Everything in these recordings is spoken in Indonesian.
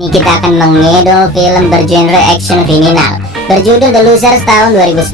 Ini kita akan mengedol film bergenre action kriminal berjudul The Losers tahun 2010.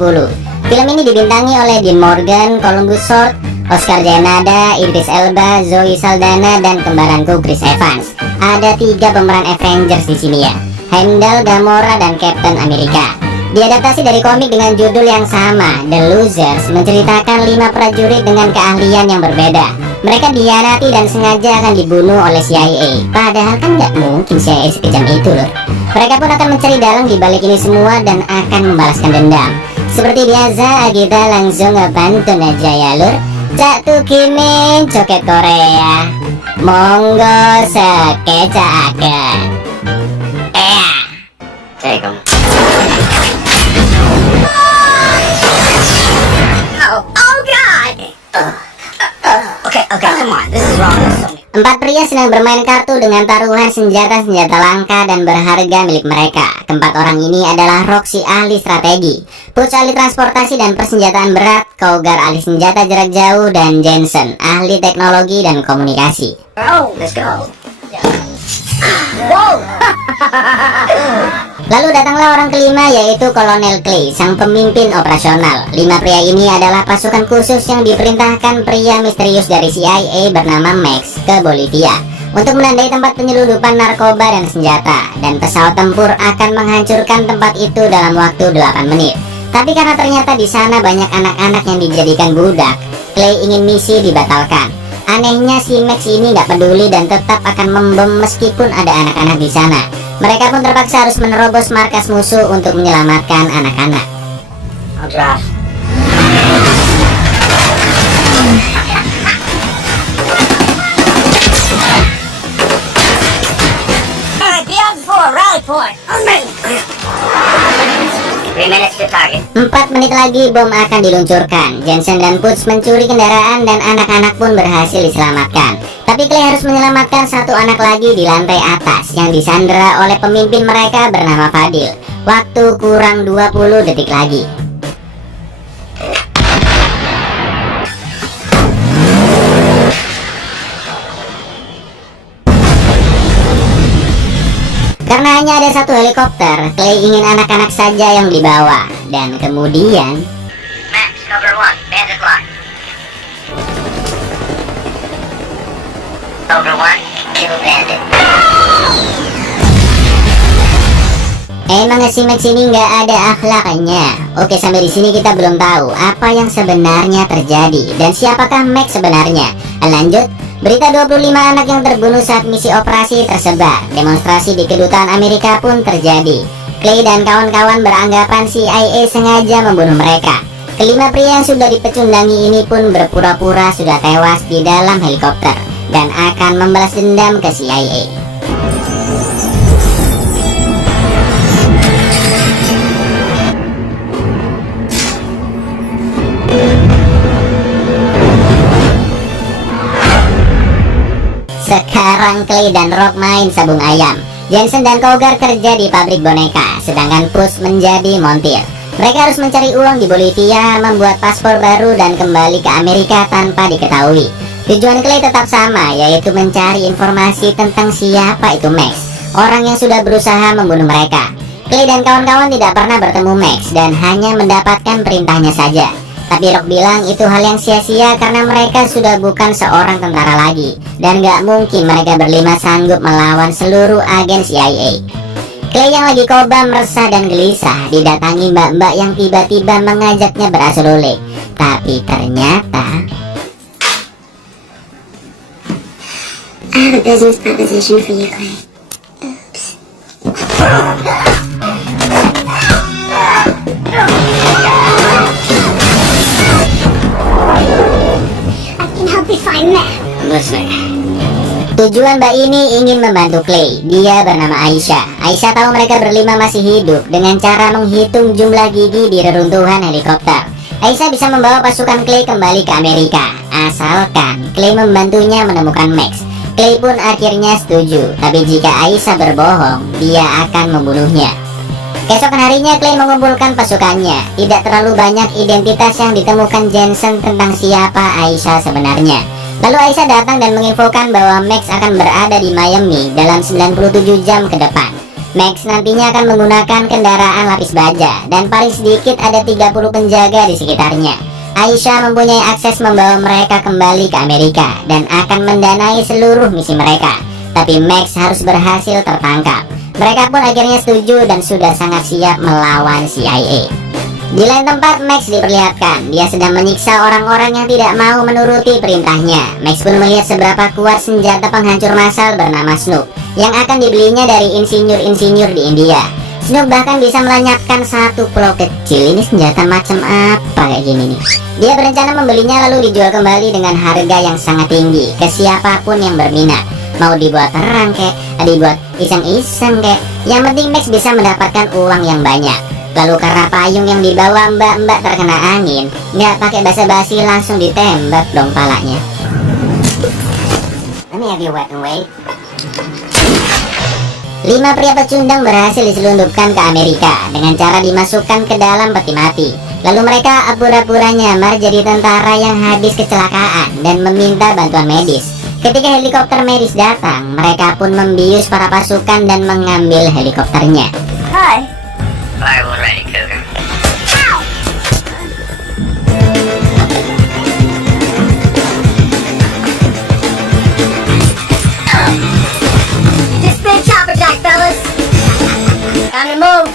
Film ini dibintangi oleh Dean Morgan, Columbus Short, Oscar Giannata, Idris Elba, Zoe Saldana, dan kembaranku Chris Evans. Ada 3 pemeran Avengers di sini ya, Heimdall, Gamora, dan Captain America. Diadaptasi dari komik dengan judul yang sama, The Losers, menceritakan 5 prajurit dengan keahlian yang berbeda. Mereka dihianati dan sengaja akan dibunuh oleh CIA. Padahal kan nggak mungkin CIA sekejam itu loh. Mereka pun akan mencari dalang di balik ini semua dan akan membalaskan dendam. Seperti biasa, kita langsung ngebantu aja ya lur. Cak Tukimin coket Korea, monggo sekecakan. Take them. Oh God! Okay, come on. This is wrong. 4 pria sedang bermain kartu dengan taruhan senjata-senjata langka dan berharga milik mereka. Keempat orang ini adalah Roxy, ahli strategi, Butch, ahli transportasi dan persenjataan berat, Cougar, ahli senjata jarak jauh, dan Jensen, ahli teknologi dan komunikasi. Oh, let's go. Wow. Lalu datanglah orang kelima, yaitu Kolonel Clay, sang pemimpin operasional. 5 pria ini adalah pasukan khusus yang diperintahkan pria misterius dari CIA bernama Max ke Bolivia untuk menandai tempat penyelundupan narkoba dan senjata, dan pesawat tempur akan menghancurkan tempat itu dalam waktu 8 menit. Tapi karena ternyata di sana banyak anak-anak yang dijadikan budak, Clay ingin misi dibatalkan. Anehnya si Max ini nggak peduli dan tetap akan membom meskipun ada anak-anak di sana. Mereka pun terpaksa harus menerobos markas musuh untuk menyelamatkan anak-anak. I'll drop. Alright, be on for a rally point. 3 minutes to target. 4 menit lagi bom akan diluncurkan. Jensen dan Butch mencuri kendaraan dan anak-anak pun berhasil diselamatkan. Tapi Clay harus menyelamatkan 1 anak lagi di lantai atas yang disandera oleh pemimpin mereka bernama Fadil. Waktu kurang 20 detik lagi. Karena hanya ada 1 helikopter, Clay ingin anak-anak saja yang dibawa. Dan kemudian Max, cover 1, bandit lock. Cover 1, kill bandit. emang si Max ini nggak ada akhlaknya. Oke, sampai di sini kita belum tahu apa yang sebenarnya terjadi dan siapakah Max sebenarnya. Lanjut. Berita 25 anak yang terbunuh saat misi operasi tersebar. Demonstrasi di kedutaan Amerika pun terjadi. Clay dan kawan-kawan beranggapan CIA sengaja membunuh mereka. Kelima pria yang sudah dipecundangi ini pun berpura-pura sudah tewas di dalam helikopter dan akan membalas dendam ke CIA. Sekarang Clay dan Rock main sabung ayam. Jensen dan Cougar kerja di pabrik boneka, sedangkan Puss menjadi montir. Mereka harus mencari uang di Bolivia, membuat paspor baru, dan kembali ke Amerika tanpa diketahui. Tujuan Clay tetap sama, yaitu mencari informasi tentang siapa itu Max, orang yang sudah berusaha membunuh mereka. Clay dan kawan-kawan tidak pernah bertemu Max dan hanya mendapatkan perintahnya saja. Tapi Rock bilang itu hal yang sia-sia karena mereka sudah bukan seorang tentara lagi dan gak mungkin mereka berlima sanggup melawan seluruh agen CIA. Clay yang lagi kobam, resah dan gelisah didatangi mbak-mbak yang tiba-tiba mengajaknya berasululik. Tapi ternyata I have a business proposition for you, Clay. tujuan mbak ini ingin membantu Clay. Dia bernama Aisyah. Aisyah tahu mereka berlima masih hidup dengan cara menghitung jumlah gigi di reruntuhan helikopter. Aisyah bisa membawa pasukan Clay kembali ke Amerika, asalkan Clay membantunya menemukan Max. Clay pun akhirnya setuju, tapi jika Aisyah berbohong, dia akan membunuhnya. Keesokan harinya Clay mengumpulkan pasukannya. Tidak terlalu banyak identitas yang ditemukan Jensen tentang siapa Aisyah sebenarnya. Lalu Aisyah datang dan menginfokan bahwa Max akan berada di Miami dalam 97 jam ke depan. Max nantinya akan menggunakan kendaraan lapis baja dan paling sedikit ada 30 penjaga di sekitarnya. Aisyah mempunyai akses membawa mereka kembali ke Amerika dan akan mendanai seluruh misi mereka. Tapi Max harus berhasil tertangkap. Mereka pun akhirnya setuju dan sudah sangat siap melawan CIA. Di lain tempat, Max diperlihatkan dia sedang menyiksa orang-orang yang tidak mau menuruti perintahnya. Max pun melihat seberapa kuat senjata penghancur massal bernama Snoop yang akan dibelinya dari insinyur-insinyur di India. Snoop bahkan bisa melenyapkan satu pulau kecil. Ini senjata macam apa kayak gini nih? Dia berencana membelinya lalu dijual kembali dengan harga yang sangat tinggi ke siapapun yang berminat. Mau dibuat terang kek, dibuat iseng-iseng kek, yang penting Max bisa mendapatkan uang yang banyak. Lalu karena payung yang dibawa mbak-mbak terkena angin, nggak pakai basa-basi langsung ditembak dong palanya. Let me have your weapon, wait. 5 pria pecundang berhasil diselundupkan ke Amerika dengan cara dimasukkan ke dalam peti mati. Lalu mereka pura-pura nyamar jadi tentara yang habis kecelakaan dan meminta bantuan medis. Ketika helikopter medis datang, mereka pun membius para pasukan dan mengambil helikopternya. Hi. Fire one ready, Cougar. This big chopper jack, fellas. Time to move.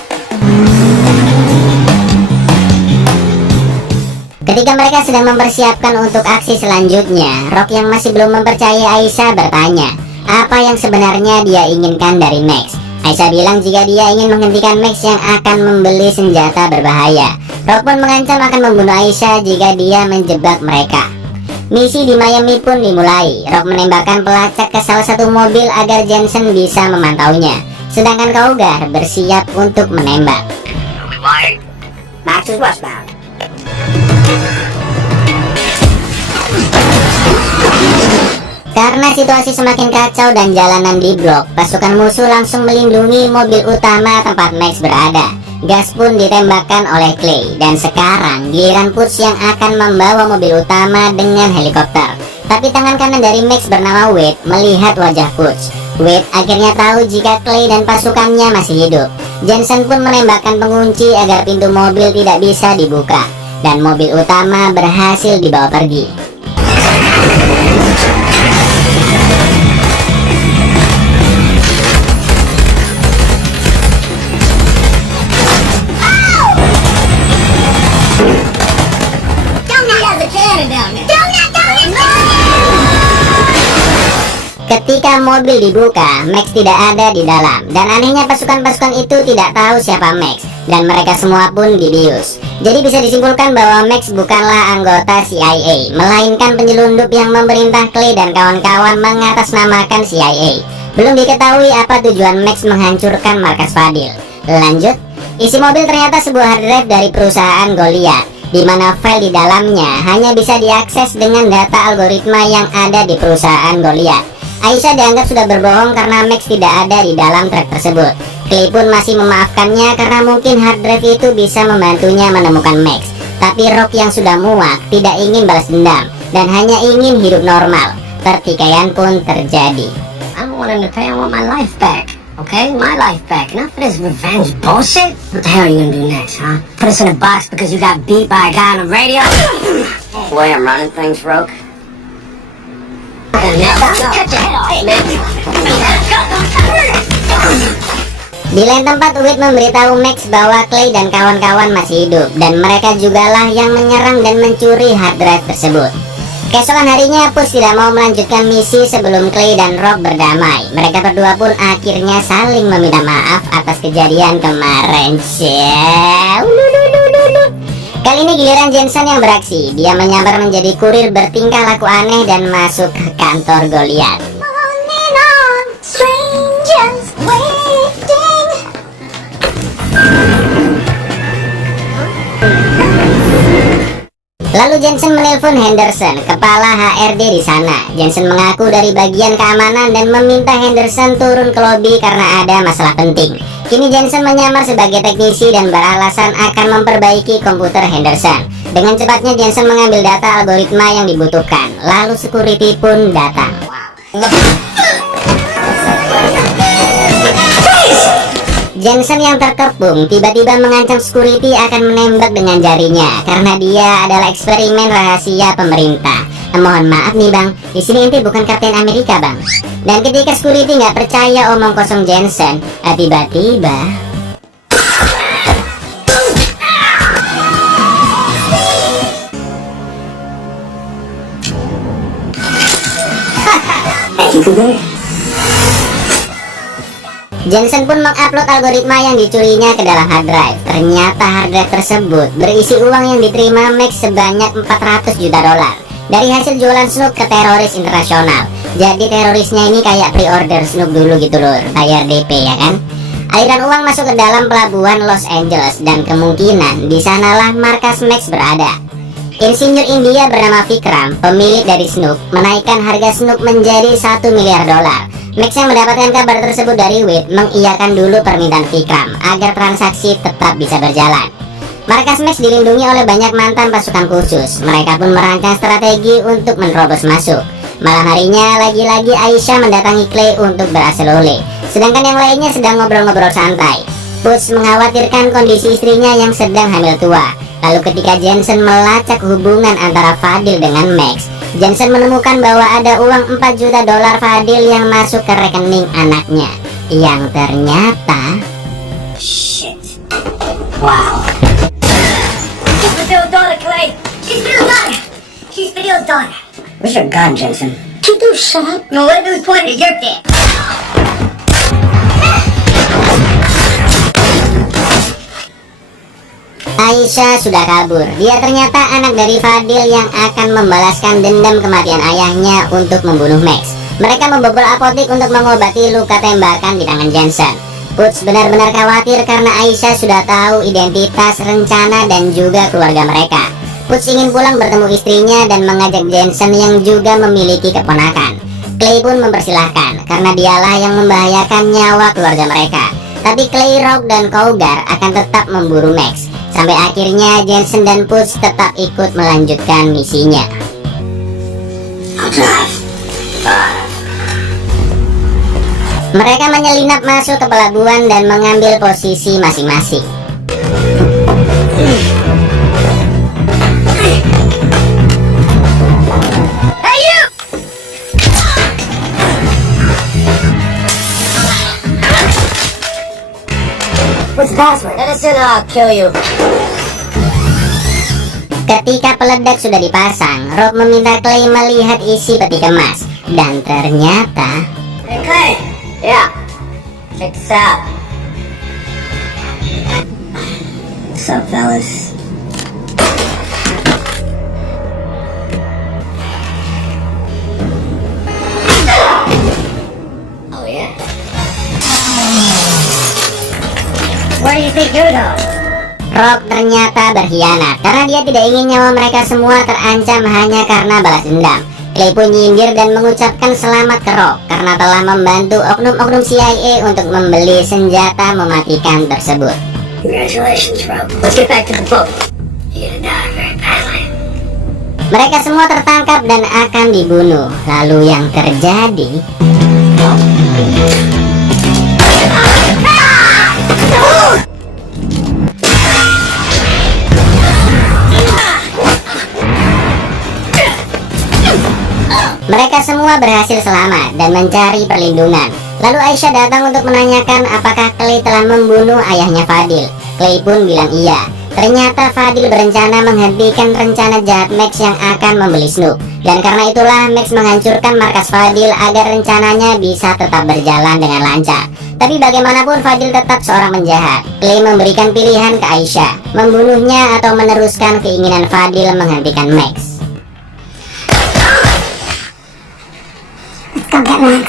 Ketika mereka sedang mempersiapkan untuk aksi selanjutnya, Rock yang masih belum mempercayai Aisyah bertanya, apa yang sebenarnya dia inginkan dari Max. Aisyah bilang jika dia ingin menghentikan Max yang akan membeli senjata berbahaya. Rock pun mengancam akan membunuh Aisyah jika dia menjebak mereka. Misi di Miami pun dimulai. Rock menembakkan pelacak ke salah satu mobil agar Jensen bisa memantaunya. Sedangkan Cougar bersiap untuk menembak. Are we wired? Max is westbound. Karena situasi semakin kacau dan jalanan diblok, pasukan musuh langsung melindungi mobil utama tempat Max berada. Gas pun ditembakkan oleh Clay, dan sekarang giliran Puts yang akan membawa mobil utama dengan helikopter. Tapi tangan kanan dari Max bernama Wade melihat wajah Puts. Wade akhirnya tahu jika Clay dan pasukannya masih hidup. Jensen pun menembakkan pengunci agar pintu mobil tidak bisa dibuka, dan mobil utama berhasil dibawa pergi. Ketika mobil dibuka, Max tidak ada di dalam, dan anehnya pasukan-pasukan itu tidak tahu siapa Max, dan mereka semua pun dibius. Jadi bisa disimpulkan bahwa Max bukanlah anggota CIA, melainkan penyelundup yang memerintah Clay dan kawan-kawan mengatasnamakan CIA. Belum diketahui apa tujuan Max menghancurkan markas Fadil. Lanjut, isi mobil ternyata sebuah hard drive dari perusahaan Goliath, di mana file di dalamnya hanya bisa diakses dengan data algoritma yang ada di perusahaan Goliath. Aisyah dianggap sudah berbohong karena Max tidak ada di dalam truk tersebut. Clay pun masih memaafkannya karena mungkin hard drive itu bisa membantunya menemukan Max. Tapi Rock yang sudah muak tidak ingin balas dendam dan hanya ingin hidup normal. Pertikaian pun terjadi. I don't want him to pay. I want my life back. Okay, my life back. Enough of this revenge bullshit. What the hell are you gonna do next, huh? Put us in a box because you got beat by a guy on the radio? The way I'm running things, Roke. Cut your head off, man. Di lain tempat, Wade memberitahu Max bahwa Clay dan kawan-kawan masih hidup, dan mereka jugalah yang menyerang dan mencuri hard drive tersebut. Keesokan harinya, Push tidak mau melanjutkan misi sebelum Clay dan Rock berdamai. Mereka berdua pun akhirnya saling meminta maaf atas kejadian kemarin. Kali ini giliran Jensen yang beraksi. Dia menyamar menjadi kurir bertingkah laku aneh dan masuk ke kantor Goliath. Lalu Jensen menelpon Henderson, kepala HRD di sana. Jensen mengaku dari bagian keamanan dan meminta Henderson turun ke lobi karena ada masalah penting. Kini Jensen menyamar sebagai teknisi dan beralasan akan memperbaiki komputer Henderson. Dengan cepatnya Jensen mengambil data algoritma yang dibutuhkan. Lalu security pun datang. Jensen yang terkepung tiba-tiba mengancam security akan menembak dengan jarinya karena dia adalah eksperimen rahasia pemerintah. Mohon maaf nih bang, di sini ente bukan Kapten Amerika bang. Dan ketika security nggak percaya omong kosong Jensen, tiba-tiba Jensen pun mengupload algoritma yang dicurinya ke dalam hard drive. Ternyata hard drive tersebut berisi uang yang diterima Max sebanyak 400 juta dolar dari hasil jualan Snoop ke teroris internasional. Jadi terorisnya ini kayak pre-order Snoop dulu gitu loh, bayar DP ya kan. Aliran uang masuk ke dalam pelabuhan Los Angeles dan kemungkinan di sanalah markas Max berada. Insinyur India bernama Vikram, pemilik dari Snoop, menaikkan harga Snoop menjadi 1 miliar dolar. Max yang mendapatkan kabar tersebut dari Wade mengiyakan dulu permintaan Vikram agar transaksi tetap bisa berjalan. Markas Max dilindungi oleh banyak mantan pasukan khusus. Mereka pun merancang strategi untuk menerobos masuk. Malam harinya lagi-lagi Aisyah mendatangi Clay untuk berasal-oleh, sedangkan yang lainnya sedang ngobrol-ngobrol santai. Butch mengkhawatirkan kondisi istrinya yang sedang hamil tua. Lalu ketika Jensen melacak hubungan antara Fadil dengan Max, Jensen menemukan bahwa ada uang 4 juta dolar Fadil yang masuk ke rekening anaknya, yang ternyata Shit. Wow. She's Fadil's daughter, Clay. She's Fadil's daughter. She's Fadil's daughter. Where's your gun, Jensen? You do shut up. No, what if it was pointed at your dick? Aisyah sudah kabur. Dia ternyata anak dari Fadil yang akan membalaskan dendam kematian ayahnya untuk membunuh Max. Mereka membobol apotek untuk mengobati luka tembakan di tangan Jensen. Butch benar-benar khawatir karena Aisyah sudah tahu identitas, rencana, dan juga keluarga mereka. Butch ingin pulang bertemu istrinya dan mengajak Jensen yang juga memiliki keponakan. Clay pun mempersilahkan karena dialah yang membahayakan nyawa keluarga mereka. Tapi Clay, Rock, dan Cougar akan tetap memburu Max. Sampai akhirnya Jensen dan Butch tetap ikut melanjutkan misinya. Mereka menyelinap masuk ke pelabuhan dan mengambil posisi masing-masing. Hey, you! What's the password? Edison, I'll kill you. Ketika peledak sudah dipasang, Rock meminta Clay melihat isi peti kemas. Dan ternyata Hey, Clay. Yeah. Check this out. What's up, fellas? Oh, yeah? Where do you think you're going? Rock ternyata berkhianat karena dia tidak ingin nyawa mereka semua terancam hanya karena balas dendam. Clay pun nyindir dan mengucapkan selamat ke Rock karena telah membantu oknum-oknum CIA untuk membeli senjata mematikan tersebut. Congratulations, Rob. Let's get back to the boat. You're gonna die very badly. Mereka semua tertangkap dan akan dibunuh. Lalu yang terjadi, mereka semua berhasil selamat dan mencari perlindungan. Lalu Aisyah datang untuk menanyakan apakah Clay telah membunuh ayahnya Fadil. Clay pun bilang iya. Ternyata Fadil berencana menghentikan rencana jahat Max yang akan membeli Snoop. Dan karena itulah Max menghancurkan markas Fadil agar rencananya bisa tetap berjalan dengan lancar. Tapi bagaimanapun Fadil tetap seorang penjahat. Clay memberikan pilihan ke Aisyah, membunuhnya atau meneruskan keinginan Fadil menghentikan Max. Go get Max.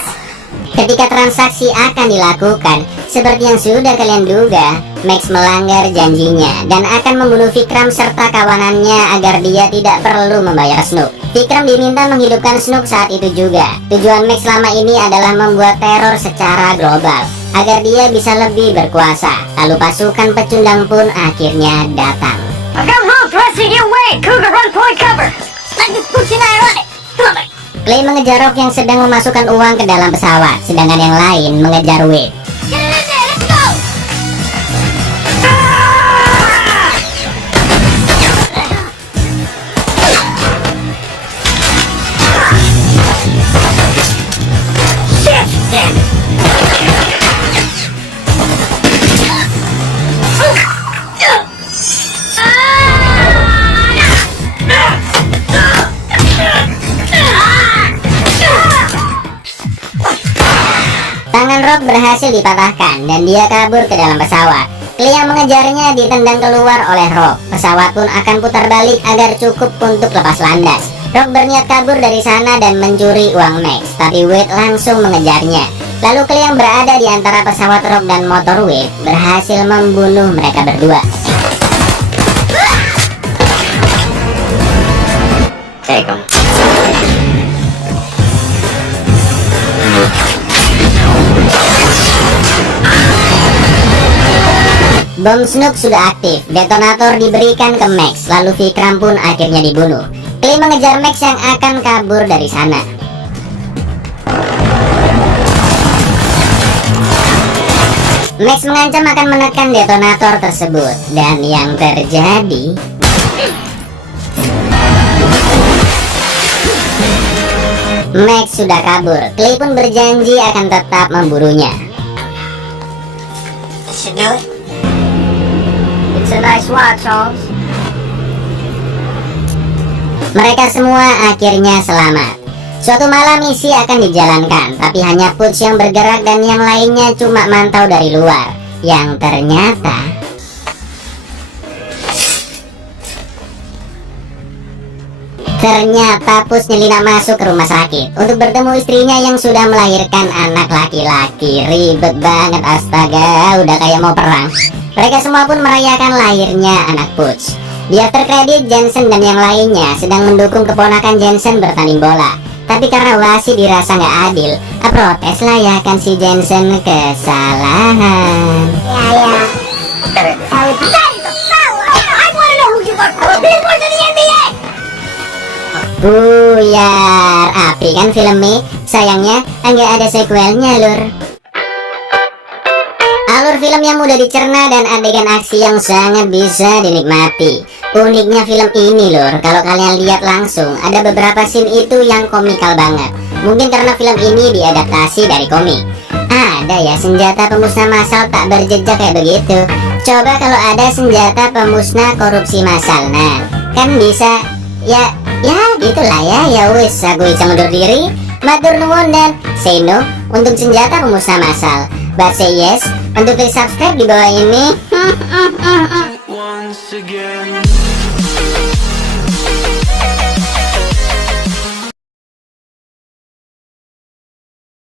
Ketika transaksi akan dilakukan, seperti yang sudah kalian duga, Max melanggar janjinya dan akan membunuh Vikram serta kawanannya agar dia tidak perlu membayar Snoop. Vikram diminta menghidupkan Snoop saat itu juga. Tujuan Max selama ini adalah membuat teror secara global. agar dia bisa lebih berkuasa. Lalu pasukan pecundang pun akhirnya datang. I've got Rogue thrusting your way. Cougar, run point cover. Let this push and I run it. Come on. Clay mengejar Rock yang sedang memasukkan uang ke dalam pesawat, sedangkan yang lain mengejar Wade. Get it in there. Let's go. Shit! Damn it. Tangan Rock berhasil dipatahkan dan dia kabur ke dalam pesawat. Clay yang mengejarnya ditendang keluar oleh Rock. Pesawat pun akan putar balik agar cukup untuk lepas landas. Rock berniat kabur dari sana dan mencuri uang Max, tapi Wade langsung mengejarnya. Lalu Clay yang berada di antara pesawat Rock dan motor Wade berhasil membunuh mereka berdua. Take him. Bom Snook sudah aktif, detonator diberikan ke Max, lalu Vikram pun akhirnya dibunuh. Clay mengejar Max yang akan kabur dari sana. Max mengancam akan menekan detonator tersebut, dan yang terjadi... Max sudah kabur. Clay pun berjanji akan tetap memburunya. This should do it. It's a nice watch, Holmes. Mereka semua akhirnya selamat. Suatu malam misi akan dijalankan, tapi hanya Putz yang bergerak dan yang lainnya cuma mantau dari luar. Yang ternyata Putz nyelinap masuk ke rumah sakit untuk bertemu istrinya yang sudah melahirkan anak laki-laki. Ribet banget, astaga, udah kayak mau perang. Mereka semua pun merayakan lahirnya anak Putz. Di after credit, Jensen dan yang lainnya sedang mendukung keponakan Jensen bertanding bola. Tapi karena wasit dirasa nggak adil, protes lah ya kan si Jensen kesalahan. Yeah. That is a foul. I want to know who you are. You're going to the NBA. Buyar, api kan filmnya. Sayangnya nggak ada sequelnya lur. Alur film yang mudah dicerna dan adegan aksi yang sangat bisa dinikmati. Uniknya film ini lur, kalau kalian lihat langsung, ada beberapa scene itu yang komikal banget. Mungkin karena film ini diadaptasi dari komik. Ada ya senjata pemusnah massal tak berjejak kayak begitu. Coba kalau ada senjata pemusnah korupsi massal, nah kan bisa. Ya gitulah ya wis, aku bisa mundur diri, matur nuwun dan say no untuk senjata pemusnah massal, but say yes untuk klik subscribe di bawah ini. Once again.